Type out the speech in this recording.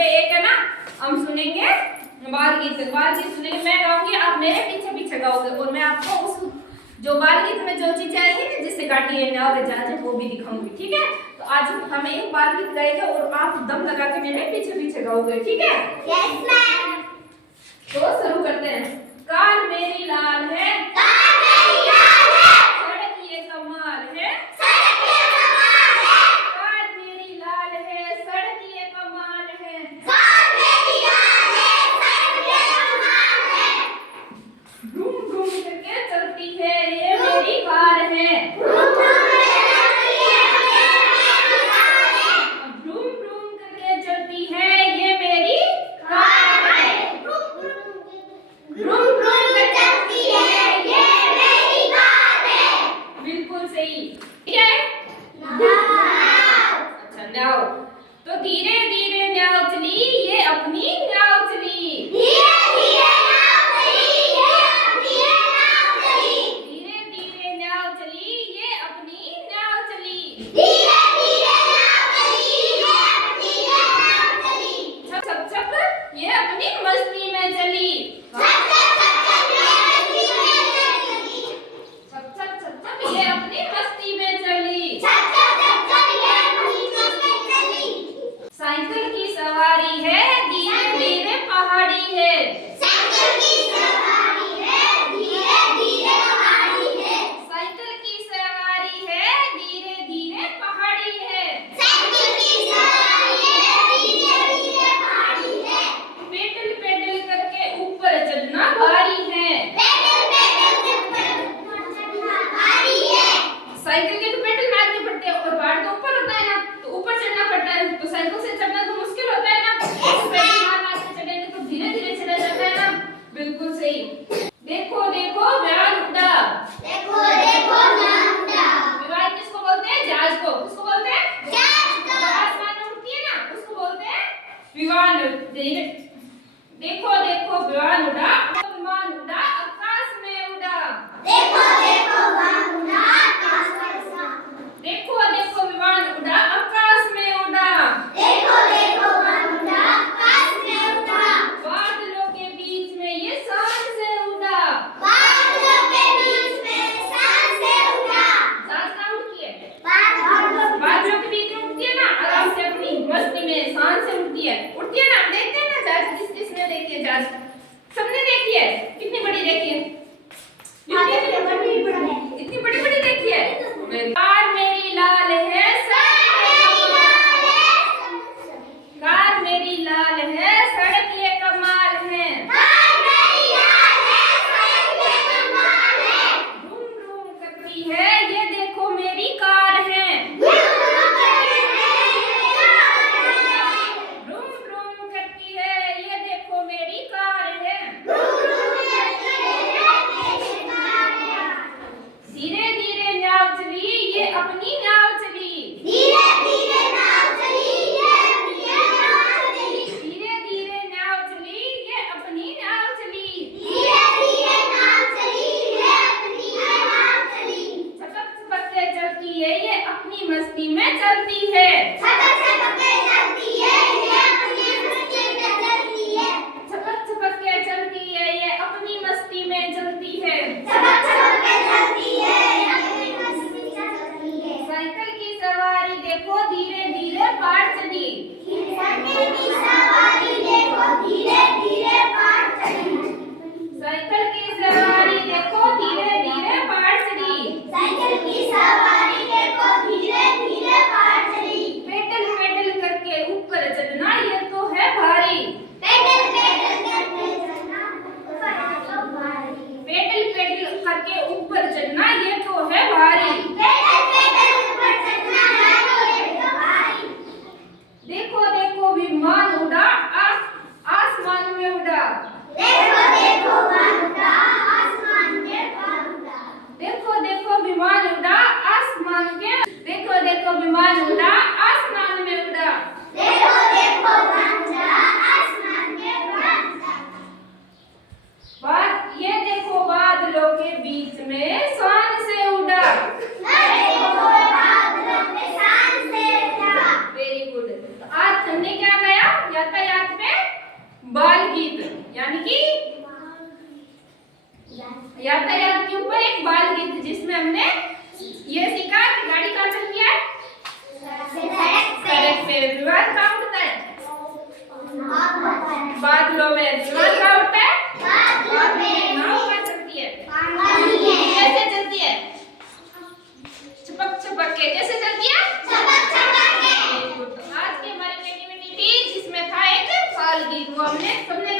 पे एक है ना, हम सुनेंगे बाल गीत सुनेंगे। मैं गाऊंगी, आप मेरे पीछे पीछे गाओगे और मैं आपको उस जो बाल गीत में जो चीजें आएगी ना, जिससे गाड़ी है और जहाज वो भी दिखाऊंगी, ठीक है। तो आज हम एक बाल गीत गाएंगे और आप दम लगा के मेरे पीछे पीछे गाओगे, ठीक है। Yes ma'am. तो शुरू करते हैं। कार मेरी लाल है, कार मेरी लाल है, सड़क ये कमाल है, सड़क ये कमाल है, कार मेरी लाल है, सड़क ये कमाल है, कार मेरी लाल है, सड़क ये कमाल है, घूम घूम करके चलती है ये मेरी कार है, घूम घूम के चलती है ये मेरी कार है, घूम घूम करके चलती है ये मेरी कार है, घूम घूम के यातायात के ऊपर एक बाल गीत जिसमें हमने ये सीखा कि गाड़ी कहाँ चलती है? सड़क पे। विमान कहाँ उड़ता है? बादलों में। विमान कहाँ उड़ता है? बादलों में। नाव कहाँ चलती है? कैसे चलती है? चपक चपक के। कैसे चलती है? तो आज की हमारी एक्टिविटी थी जिसमें था एक बाल गीत, वो हमने सबने